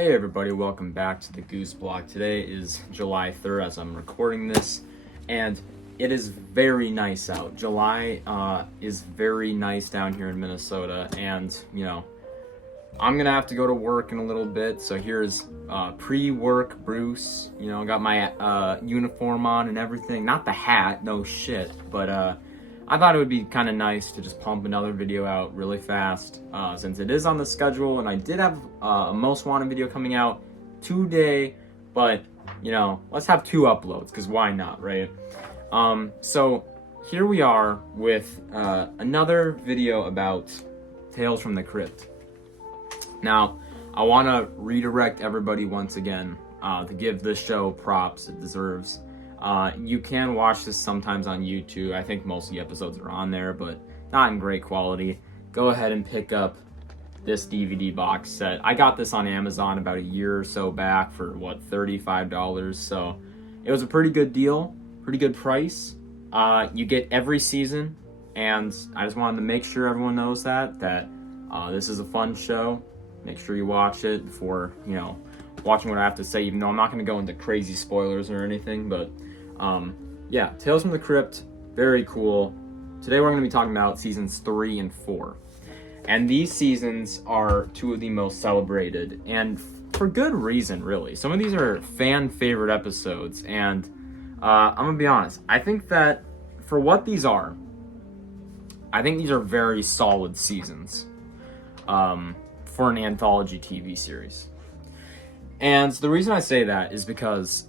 Hey everybody, welcome back to the Goose Block. Today is July 3rd as I'm recording this, and it is very nice out. July is very nice down here in Minnesota, and I'm gonna have to go to work in a little bit, so here's pre-work Bruce. Got my uniform on and everything. Not the hat, no shit, but I thought it would be kind of nice to just pump another video out really fast since it is on the schedule, and I did have a most wanted video coming out today, but let's have two uploads because why not, right? So here we are with another video about Tales from the Crypt. Now I want to redirect everybody once again to give this show props it deserves. You can watch this sometimes on YouTube. I think most of the episodes are on there, but not in great quality. Go ahead and pick up this DVD box set. I got this on Amazon about a year or so back for $35. So it was a pretty good deal, pretty good price. You get every season, and I just wanted to make sure everyone knows that this is a fun show. Make sure you watch it before watching what I have to say, even though I'm not going to go into crazy spoilers or anything, but yeah, Tales from the Crypt, very cool. Today we're going to be talking about seasons 3 and 4. And these seasons are two of the most celebrated, and for good reason, really. Some of these are fan favorite episodes, and I'm going to be honest, I think that for what these are, I think these are very solid seasons for an anthology TV series. And the reason I say that is because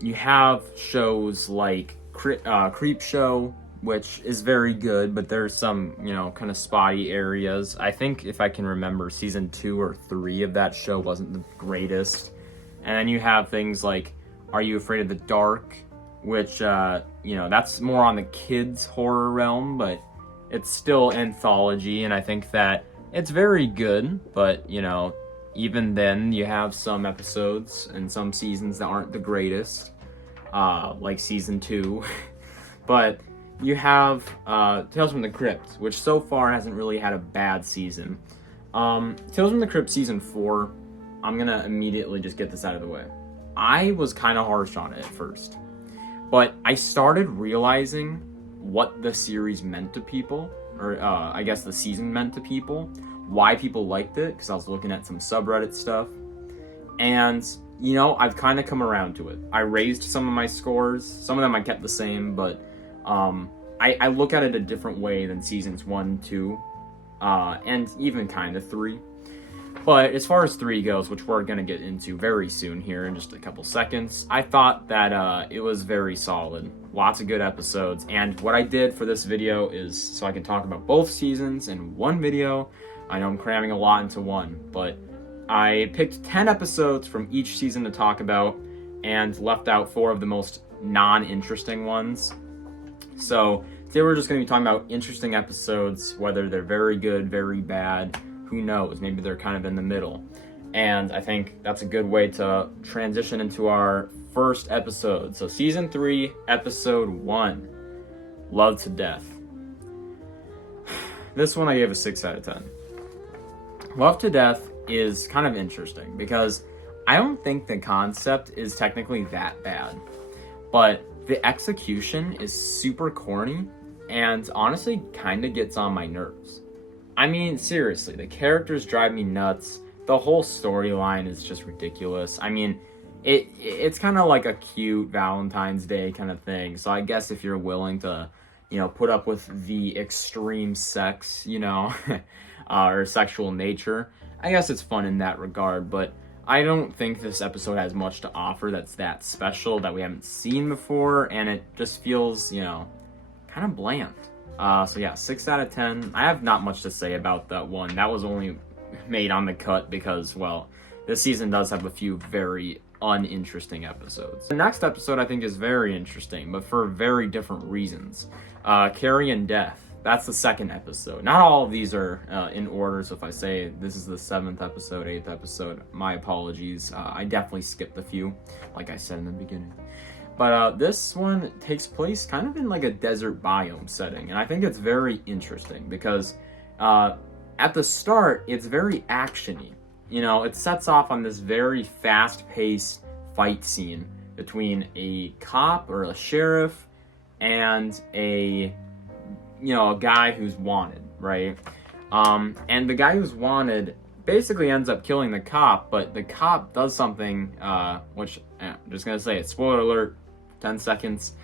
you have shows like Crypt show, which is very good, but there's some, kind of spotty areas. I think if I can remember, season 2 or 3 of that show wasn't the greatest. And then you have things like Are You Afraid of the Dark, which, that's more on the kids' horror realm, but it's still anthology, and I think that it's very good, but, even then, you have some episodes and some seasons that aren't the greatest, like season 2. But you have Tales from the Crypt, which so far hasn't really had a bad season. Tales from the Crypt season 4, I'm going to immediately just get this out of the way. I was kind of harsh on it at first, but I started realizing what the series meant to people, or I guess the season meant to people, why people liked it, because I was looking at some subreddit stuff, and I've kind of come around to it. I raised some of my scores. Some of them I kept the same, but I look at it a different way than seasons 1, 2, and even kind of 3. But as far as 3 goes, which we're going to get into very soon here in just a couple seconds, I thought that it was very solid. Lots of good episodes, and what I did for this video is so I can talk about both seasons in one video. I know I'm cramming a lot into one, but I picked 10 episodes from each season to talk about and left out 4 of the most non-interesting ones. So today we're just going to be talking about interesting episodes, whether they're very good, very bad, who knows, maybe they're kind of in the middle. And I think that's a good way to transition into our first episode. So season 3, episode 1, Love to Death. This one I gave a 6 out of 10. Love to Death is kind of interesting because I don't think the concept is technically that bad, but the execution is super corny and honestly kind of gets on my nerves. I mean, seriously, the characters drive me nuts. The whole storyline is just ridiculous. I mean, it's kind of like a cute Valentine's Day kind of thing. So I guess if you're willing to, put up with the extreme sex, or sexual nature, I guess it's fun in that regard, but I don't think this episode has much to offer that's that special that we haven't seen before, and it just feels, kind of bland. So yeah, 6 out of 10. I have not much to say about that one. That was only made on the cut because, well, this season does have a few very uninteresting episodes. The next episode I think is very interesting, but for very different reasons. Carrion Death. That's the second episode. Not all of these are in order, so if I say this is the 7th episode, 8th episode, my apologies. I definitely skipped a few, like I said in the beginning. But this one takes place kind of in like a desert biome setting, and I think it's very interesting because at the start, it's very action-y. it sets off on this very fast-paced fight scene between a cop or a sheriff and a guy who's wanted, right? And the guy who's wanted basically ends up killing the cop, but the cop does something, which I'm just gonna say it. Spoiler alert, 10 seconds.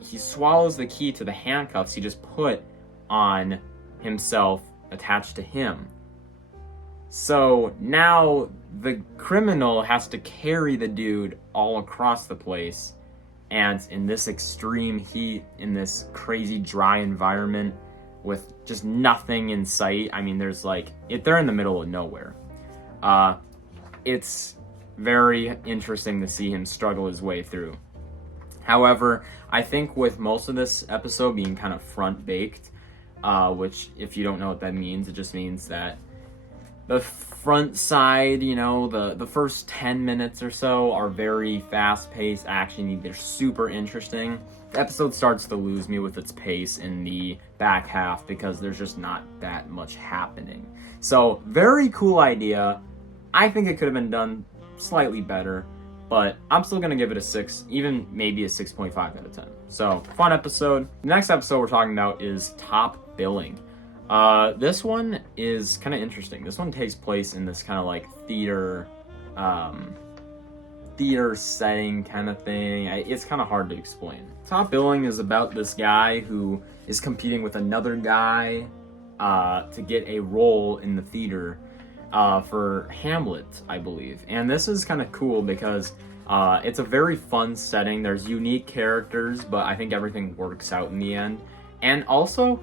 He swallows the key to the handcuffs he just put on himself attached to him. So now the criminal has to carry the dude all across the place, and in this extreme heat, in this crazy dry environment with just nothing in sight. I mean, there's they're in the middle of nowhere. It's very interesting to see him struggle his way through. However, I think with most of this episode being kind of front-baked, which if you don't know what that means, it just means that the front side, the first 10 minutes or so are very fast-paced, actiony. They're super interesting. The episode starts to lose me with its pace in the back half because there's just not that much happening. So, very cool idea. I think it could have been done slightly better, but I'm still going to give it a 6, even maybe a 6.5 out of 10. So, fun episode. The next episode we're talking about is Top Billing. This one is kind of interesting. This one takes place in this kind of theater setting kind of thing. It's kind of hard to explain. Top Billing is about this guy who is competing with another guy to get a role in the theater for Hamlet, I believe. And this is kind of cool because it's a very fun setting. There's unique characters, but I think everything works out in the end. And also,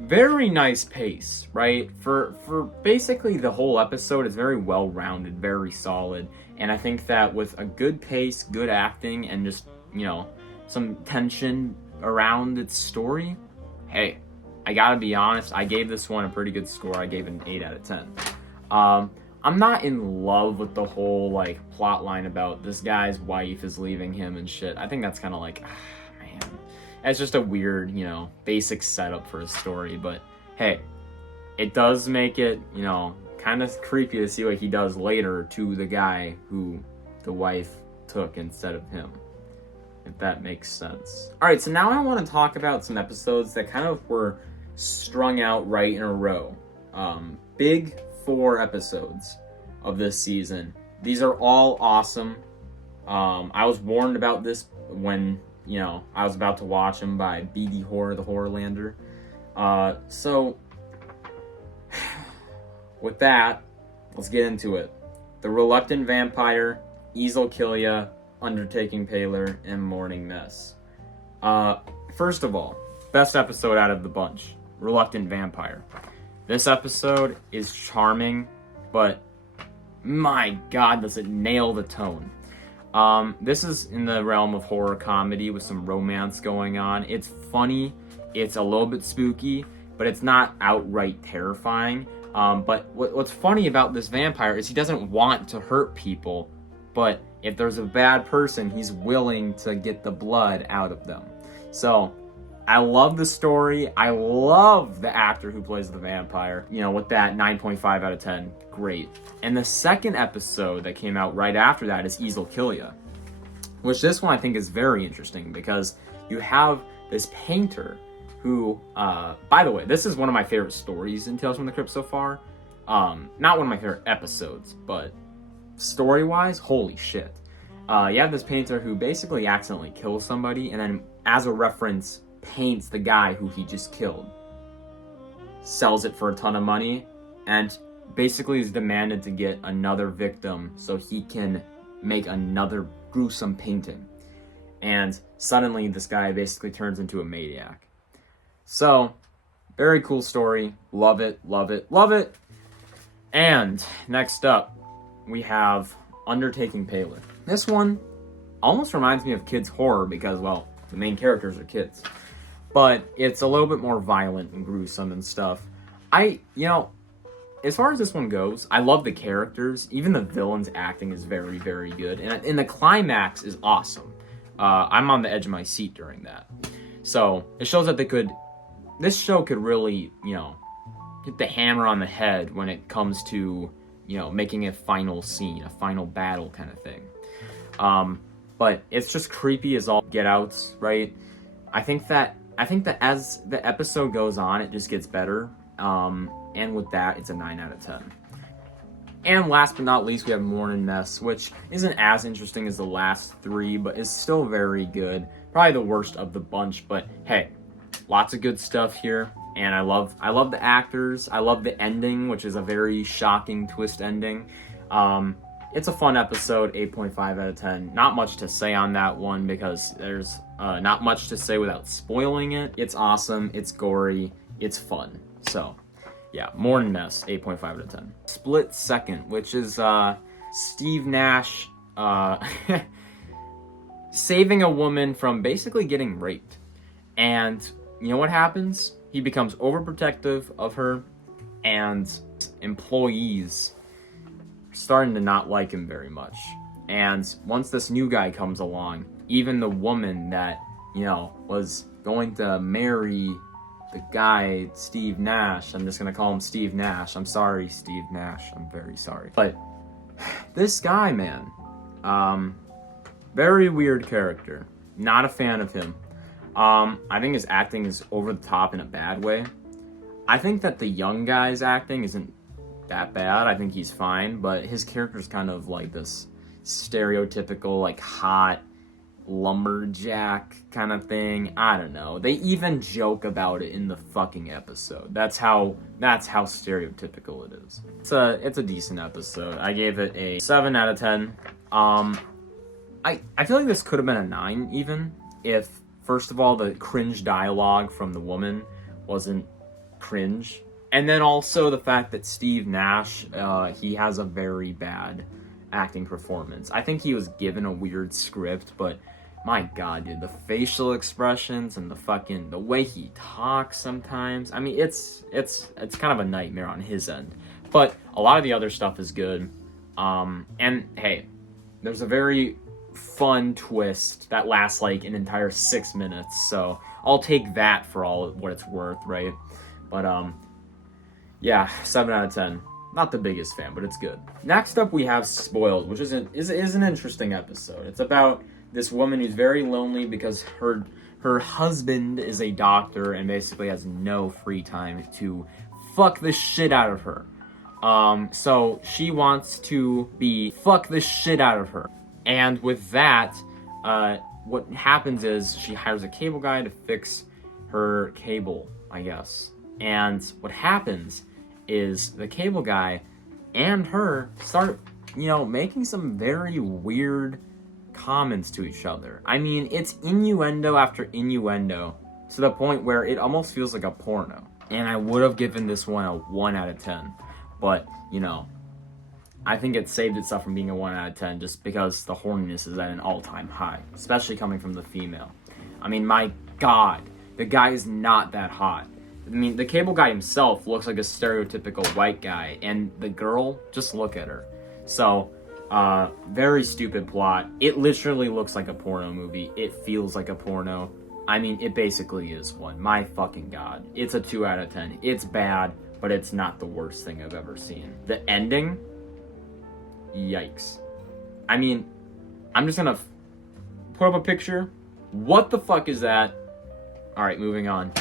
very nice pace, right? For basically the whole episode, it's very well-rounded, very solid. And I think that with a good pace, good acting, and just, some tension around its story, hey, I gotta be honest, I gave this one a pretty good score. I gave it an 8 out of 10. I'm not in love with the whole, plot line about this guy's wife is leaving him and shit. I think that's kind of man. It's just a weird, basic setup for a story. But, hey, it does make it, kind of creepy to see what he does later to the guy who the wife took instead of him. If that makes sense. Alright, so now I want to talk about some episodes that kind of were strung out right in a row. Big 4 episodes of this season. These are all awesome. I was warned about this when, I was about to watch them by BD Horror, the Horrorlander. So, with that, let's get into it. The Reluctant Vampire, Easel Killia, Undertaking Paler, and Morning Mess. First of all, best episode out of the bunch, Reluctant Vampire. This episode is charming, but my god, does it nail the tone. This is in the realm of horror comedy with some romance going on. It's funny, it's a little bit spooky, but it's not outright terrifying. But what's funny about this vampire is he doesn't want to hurt people, but if there's a bad person, he's willing to get the blood out of them. So, I love the story. I love the actor who plays the vampire. With that 9.5 out of 10, great. And the second episode that came out right after that is Easel Killia, which this one I think is very interesting because you have this painter who, by the way, this is one of my favorite stories in Tales from the Crypt so far. Not one of my favorite episodes, but story-wise, holy shit. You have this painter who basically accidentally kills somebody, and then as a reference, paints the guy who he just killed. Sells it for a ton of money, and basically is demanded to get another victim so he can make another gruesome painting. And suddenly this guy basically turns into a maniac. So, very cool story. Love it, love it, love it. And next up, we have Undertaking Paler. This one almost reminds me of kids' horror because, well, the main characters are kids. But it's a little bit more violent and gruesome and stuff. As far as this one goes, I love the characters. Even the villain's acting is very, very good. And the climax is awesome. I'm on the edge of my seat during that. So, it shows that this show could really, hit the hammer on the head when it comes to making a final scene, a final battle kind of thing. But it's just creepy as all get outs, right? I think that as the episode goes on, it just gets better. And with that, it's a 9 out of 10. And last but not least, we have Morning Mess, which isn't as interesting as the last 3, but is still very good. Probably the worst of the bunch, but hey, lots of good stuff here. And I love the actors. I love the ending, which is a very shocking twist ending. It's a fun episode, 8.5 out of 10. Not much to say on that one because there's not much to say without spoiling it. It's awesome, it's gory, it's fun. So, yeah, Morning Mess, 8.5 out of 10. Split Second, which is Steve Nash saving a woman from basically getting raped. And you know what happens? He becomes overprotective of her, and employees starting to not like him very much. And once this new guy comes along, even the woman that, was going to marry the guy, Steve Nash, I'm just going to call him Steve Nash. I'm sorry, Steve Nash. I'm very sorry. But this guy, man, very weird character. Not a fan of him. I think his acting is over the top in a bad way. I think that the young guy's acting isn't that bad. I think he's fine, but his character's kind of like this stereotypical, like, hot lumberjack kind of thing. I don't know. They even joke about it in the fucking episode. That's how stereotypical it is. It's a decent episode. I gave it a 7 out of 10. I feel like this could have been a 9 even if, first of all, the cringe dialogue from the woman wasn't cringe. And then also the fact that Steve Nash, he has a very bad acting performance. I think he was given a weird script, but my god, dude, the facial expressions and the way he talks sometimes. I mean, it's kind of a nightmare on his end. But a lot of the other stuff is good. And hey, there's a very fun twist that lasts like an entire 6 minutes. So I'll take that for all what it's worth, right? But yeah, 7 out of 10. Not the biggest fan, but it's good. Next up, we have Spoiled, which is an interesting episode. It's about this woman who's very lonely because her husband is a doctor and basically has no free time to fuck the shit out of her. So she wants to fuck the shit out of her. And with that, what happens is she hires a cable guy to fix her cable, I guess. And what happens is the cable guy and her start, making some very weird comments to each other. I mean, it's innuendo after innuendo to the point where it almost feels like a porno. And I would have given this one a 1 out of 10. But, I think it saved itself from being a 1 out of 10 just because the horniness is at an all-time high, especially coming from the female. I mean, my god, the guy is not that hot. I mean, the cable guy himself looks like a stereotypical white guy, and the girl, just look at her. So, very stupid plot. It literally looks like a porno movie. It feels like a porno. I mean, it basically is one. My fucking god. It's a 2 out of 10. It's bad, but it's not the worst thing I've ever seen. The ending? Yikes. I mean, I'm just gonna put up a picture. What the fuck is that? Alright, moving on.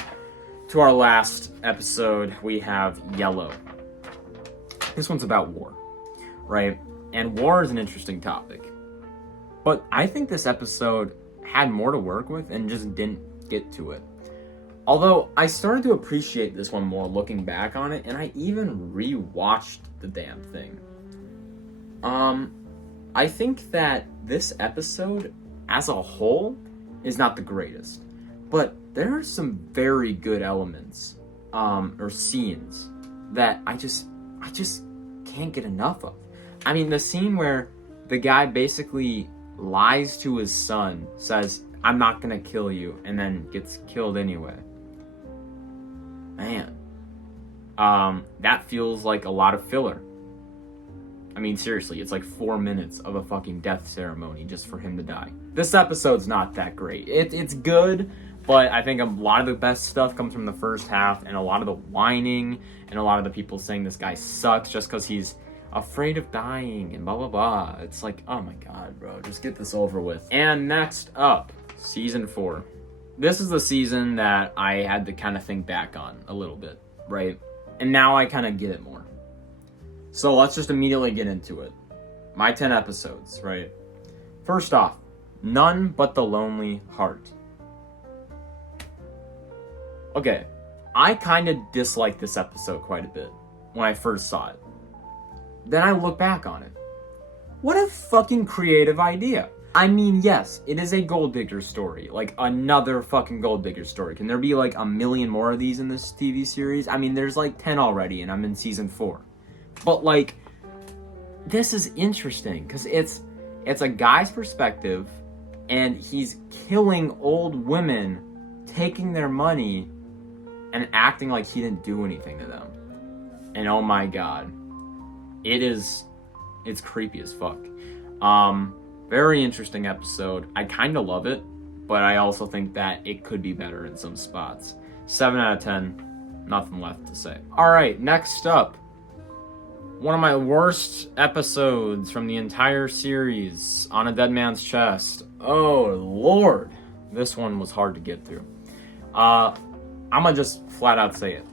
To our last episode, we have Yellow. This one's about war, right? And war is an interesting topic. But I think this episode had more to work with and just didn't get to it. Although, I started to appreciate this one more looking back on it, and I even re-watched the damn thing. I think that this episode, as a whole, is not the greatest. But there are some very good elements, or scenes, that I just can't get enough of. I mean, the scene where the guy basically lies to his son, says, "I'm not gonna kill you," and then gets killed anyway. Man. That feels like a lot of filler. I mean, seriously, it's like 4 minutes of a fucking death ceremony just for him to die. This episode's not that great. It's good, but I think a lot of the best stuff comes from the first half, and a lot of the whining, and a lot of the people saying this guy sucks just because he's afraid of dying and blah blah blah. It's like, oh my god, bro, just get this over with. And next up, season 4. This is the season that I had to kind of think back on a little bit, right? And now I kind of get it more. So let's just immediately get into it. My 10 episodes, right? First off, None But the Lonely Heart. Okay, I kind of disliked this episode quite a bit when I first saw it. Then I look back on it. What a fucking creative idea. I mean, yes, it is a gold digger story. Like, another fucking gold digger story. Can there be like a million more of these in this TV series? I mean, there's like 10 already, and I'm in season 4. But like, this is interesting, because it's a guy's perspective, and he's killing old women, taking their money, and acting like he didn't do anything to them. And oh my god, it's creepy as fuck. Very interesting episode. I kind of love it, but I also think that it could be better in some spots. 7 out of 10, nothing left to say. Alright, next up, one of my worst episodes from the entire series, On a Dead Man's Chest. Oh lord, this one was hard to get through. I'm gonna just flat out say it.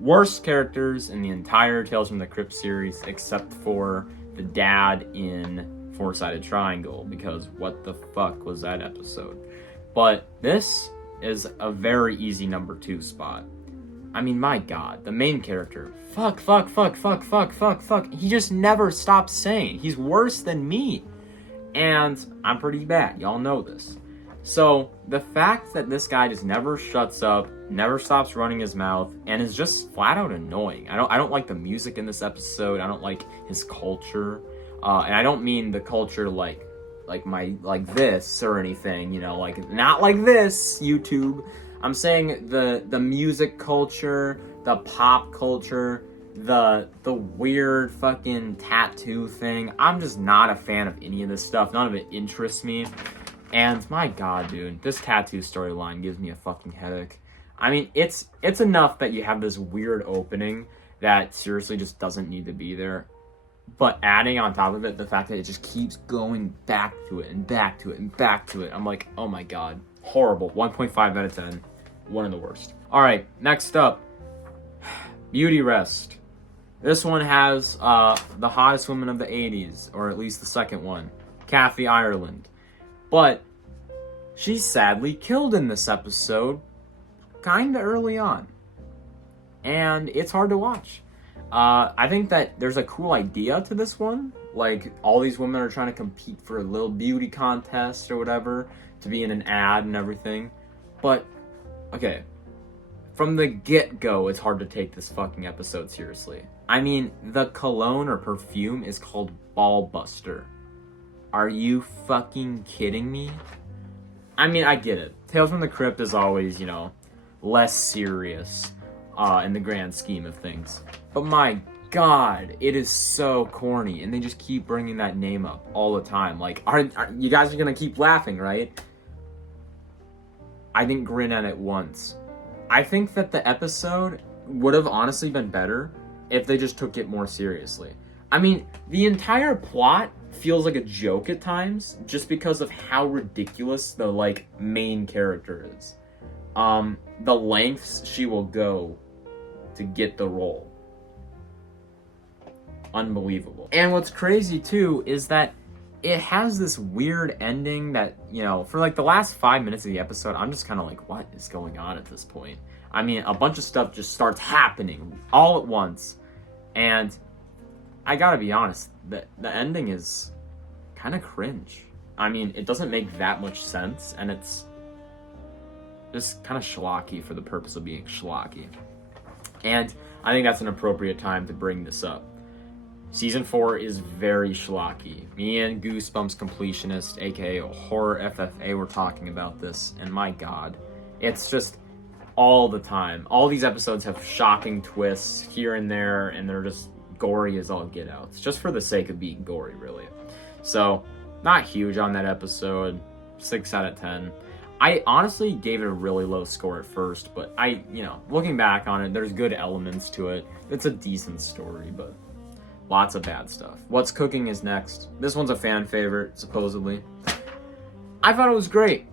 Worst characters in the entire Tales from the Crypt series, except for the dad in Four-Sided Triangle, because what the fuck was that episode? But this is a very easy number 2 spot. I mean, my god, the main character, fuck, he just never stops saying, he's worse than me. And I'm pretty bad, y'all know this. So, the fact that this guy just never shuts up, never stops running his mouth, and is just flat out annoying. I don't like the music in this episode, I don't like his culture. And I don't mean the culture like this or anything, you know, like, not like this, YouTube. I'm saying the music culture, the pop culture, the weird fucking tattoo thing. I'm just not a fan of any of this stuff. None of it interests me. And my god, dude, this tattoo storyline gives me a fucking headache. I mean, it's enough that you have this weird opening that seriously just doesn't need to be there. But adding on top of it, the fact that it just keeps going back to it and back to it and back to it. I'm like, oh my god. Horrible. 1.5 out of 10. One of the worst. Alright, next up. Beauty Rest. This one has the hottest woman of the 80s, or at least the second one, Kathy Ireland. But she's sadly killed in this episode kinda early on. And it's hard to watch. I think that there's a cool idea to this one. Like, all these women are trying to compete for a little beauty contest or whatever, to be in an ad and everything. But, okay, from the get-go, it's hard to take this fucking episode seriously. I mean, the cologne or perfume is called Ball Buster. Are you fucking kidding me? I mean, I get it. Tales from the Crypt is always, you know, less serious in the grand scheme of things. But my god, it is so corny, and they just keep bringing that name up all the time. Like, are you guys are gonna keep laughing, right? I didn't grin at it once. I think that the episode would have honestly been better if they just took it more seriously. I mean, the entire plot feels like a joke at times, just because of how ridiculous the, like, main character is. The lengths she will go to get the role. Unbelievable. And what's crazy too is that it has this weird ending that, you know, for like the last 5 minutes of the episode, I'm just kind of like, what is going on at this point? I mean, a bunch of stuff just starts happening all at once. And I gotta be honest, the ending is kind of cringe. I mean, it doesn't make that much sense, and it's just kind of schlocky for the purpose of being schlocky. And I think that's an appropriate time to bring this up. Season 4 is very schlocky. Me and Goosebumps Completionist, aka Horror FFA, were talking about this, and my god, it's just all the time. All these episodes have shocking twists here and there, and they're just gory as all get out. It's just for the sake of being gory, really. So, not huge on that episode. 6 out of 10. I honestly gave it a really low score at first, but looking back on it, there's good elements to it. It's a decent story, but lots of bad stuff. What's Cooking is next. This one's a fan favorite, supposedly. I thought it was great.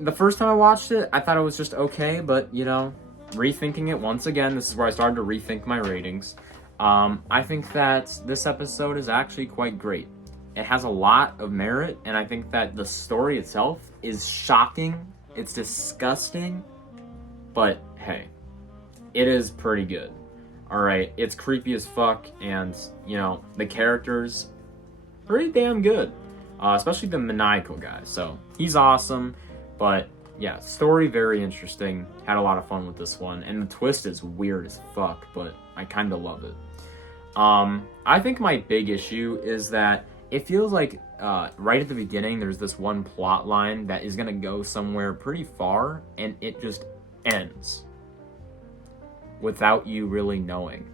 The first time I watched it, I thought it was just okay, but, you know, rethinking it once again, this is where I started to rethink my ratings. I think that this episode is actually quite great. It has a lot of merit, and I think that the story itself is shocking. It's disgusting, but hey, it is pretty good. Alright, it's creepy as fuck, and, you know, the characters, pretty damn good. Especially the maniacal guy, so he's awesome, but yeah, story very interesting. Had a lot of fun with this one, and the twist is weird as fuck, but I kind of love it. I think my big issue is that it feels like right at the beginning there's this one plot line that is gonna go somewhere pretty far, and it just ends without you really knowing.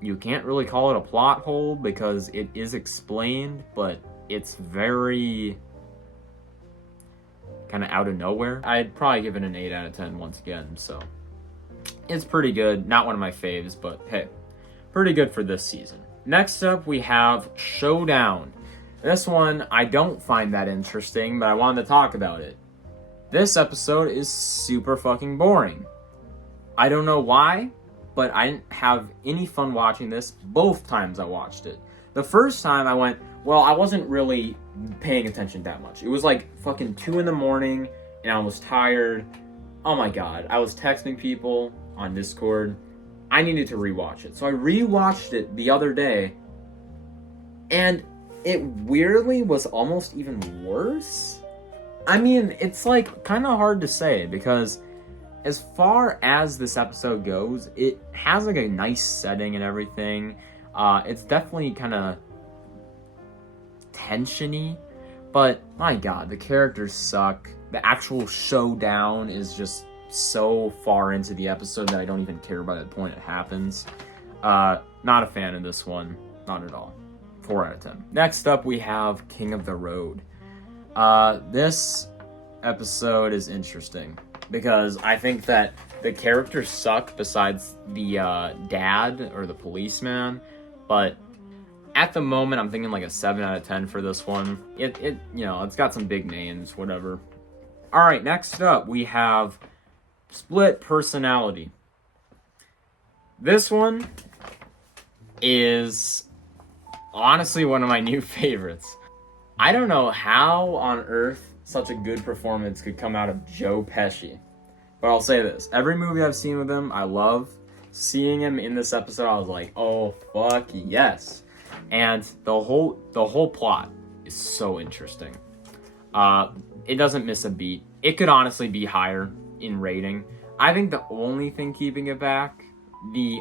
You can't really call it a plot hole because it is explained, but it's very kind of out of nowhere. I'd probably give it an 8 out of 10 once again, so it's pretty good. Not one of my faves, but hey, pretty good for this season. Next up, we have Showdown. This one, I don't find that interesting, but I wanted to talk about it. This episode is super fucking boring. I don't know why, but I didn't have any fun watching this both times I watched it. The first time I went, well, I wasn't really paying attention that much. It was like fucking 2 in the morning, and I was tired. Oh my god, I was texting people on Discord. I needed to rewatch it. So I rewatched it the other day, and it weirdly was almost even worse. I mean, it's like kind of hard to say because as far as this episode goes, it has like a nice setting and everything. It's definitely kind of tensiony, but my god, the characters suck. The actual showdown is just so far into the episode that I don't even care by the point it happens. Not a fan of this one, not at all. 4 out of 10. Next up, we have King of the Road. This episode is interesting because I think that the characters suck besides the dad or the policeman, but at the moment I'm thinking like a 7 out of 10 for this one. It you know, it's got some big names, whatever. All right, next up we have Split Personality. This one is honestly one of my new favorites. I don't know how on earth such a good performance could come out of Joe Pesci. But I'll say this, every movie I've seen with him, I love. Seeing him in this episode, I was like, oh, fuck yes. And the whole plot is so interesting. It doesn't miss a beat. It could honestly be higher in rating. I think the only thing keeping it back, this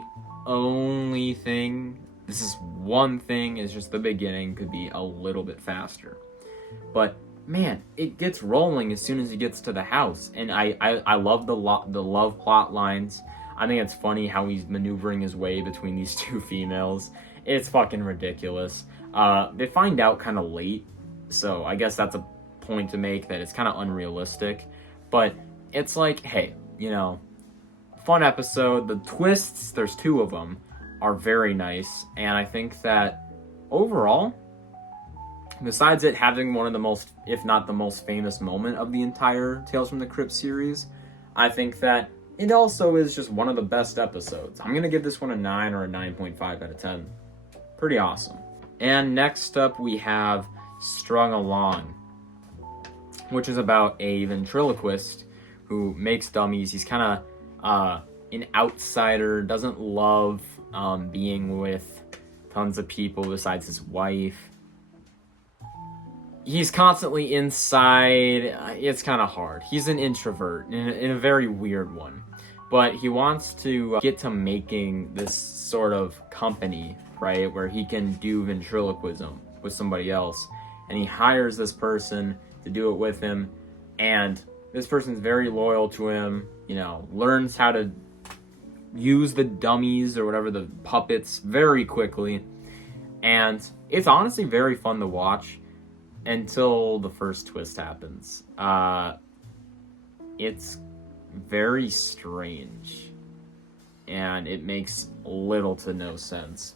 is one thing, is just the beginning could be a little bit faster. But man, it gets rolling as soon as he gets to the house, and I love the love plot lines. I think it's funny how he's maneuvering his way between these two females. It's fucking ridiculous. They find out kind of late, so I guess that's a point to make, that it's kind of unrealistic. But it's like, hey, you know, fun episode. The twists, there's 2 of them, are very nice, and I think that overall, besides it having one of the most, if not the most famous moment of the entire Tales from the Crypt series, I think that it also is just one of the best episodes. I'm going to give this one a 9 or a 9.5 out of 10. Pretty awesome. And next up we have Strung Along, which is about a ventriloquist who makes dummies. He's kind of an outsider, doesn't love being with tons of people besides his wife. He's constantly inside. It's kind of hard. He's an introvert in a very weird one. But he wants to get to making this sort of company, right, where he can do ventriloquism with somebody else. And he hires this person to do it with him. And this person's very loyal to him, you know, learns how to use the dummies or whatever, the puppets, very quickly. And it's honestly very fun to watch. Until the first twist happens. It's very strange. And it makes little to no sense.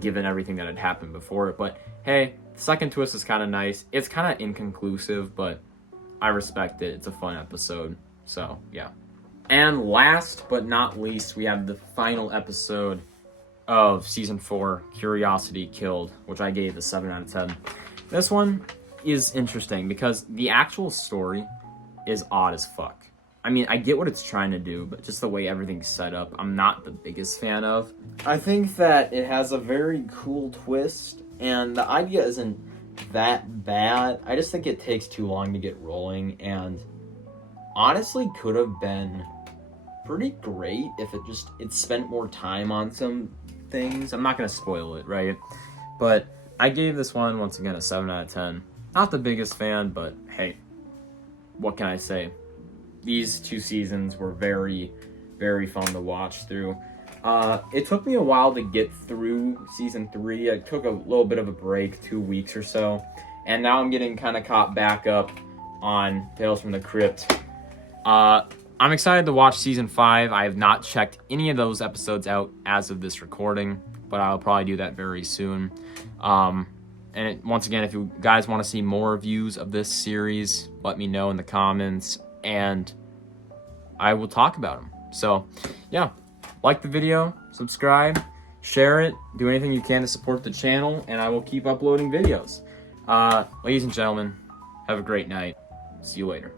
given everything that had happened before it. But hey, the second twist is kind of nice. It's kind of inconclusive, but I respect it. It's a fun episode. So, yeah. And last but not least, we have the final episode of Season 4, Curiosity Killed, which I gave a 7 out of 10. This one is interesting because the actual story is odd as fuck. I mean, I get what it's trying to do, but just the way everything's set up, I'm not the biggest fan of. I think that it has a very cool twist, and the idea isn't that bad. I just think it takes too long to get rolling, and honestly could have been pretty great if it spent more time on some things. I'm not going to spoil it, right? But I gave this one, once again, a 7 out of 10. Not the biggest fan, but hey, what can I say? These 2 seasons were very, very fun to watch through. It took me a while to get through Season 3. I took a little bit of a break, 2 weeks or so. And now I'm getting kind of caught back up on Tales from the Crypt. I'm excited to watch Season 5. I have not checked any of those episodes out as of this recording, but I'll probably do that very soon. Once again, if you guys want to see more reviews of this series, let me know in the comments, and I will talk about them. So, yeah, like the video, subscribe, share it, do anything you can to support the channel, and I will keep uploading videos. Ladies and gentlemen, have a great night. See you later.